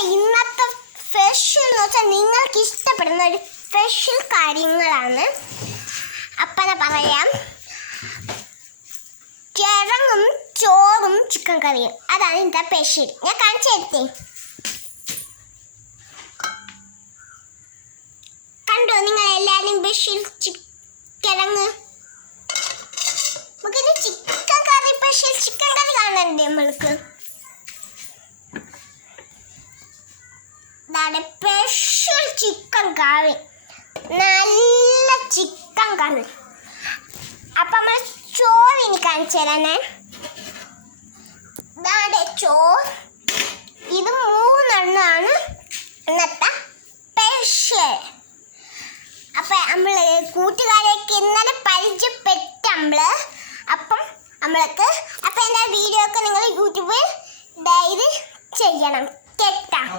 അപ്പം ഇന്നത്തെ സ്പെഷ്യൽ എന്ന് വെച്ചാൽ നിങ്ങൾക്ക് ഇഷ്ടപ്പെടുന്ന ഒരു സ്പെഷ്യൽ കാര്യങ്ങളാണ്. അപ്പം ഞാൻ പറയാം, കിഴങ്ങും ചോറും ചിക്കൻ കറിയും, അതാണ് ഇന്നത്തെ സ്പെഷ്യൽ. ഞാൻ കാണിച്ചു തരട്ടെ. കണ്ടോ നിങ്ങൾ എല്ലാവരും സ്പെഷ്യൽ കിഴങ്ങ്? നമുക്കിത് ചിക്കൻ കറി, സ്പെഷ്യൽ ചിക്കൻ കറി കാണണ്ടേ നമ്മൾക്ക്? സ്പെഷ്യൽ ചിക്കൻ കറി, നല്ല ചിക്കൻ കറി. അപ്പം നമ്മൾ ചോറിന് കാണിച്ചു തരാനേ. ഇതാണ് ചോറ്. ഇത് 3 എണ്ണമാണ് ഇന്നത്തെ സ്പെഷ്യൽ. അപ്പം നമ്മൾ കൂട്ടുകാരേക്ക് ഇന്നലെ പരിചയപ്പെട്ട അപ്പം നമ്മൾക്ക് അപ്പം എൻ്റെ വീഡിയോ ഒക്കെ നിങ്ങൾ യൂട്യൂബിൽ ഡയറി ചെയ്യണം കേട്ടോ.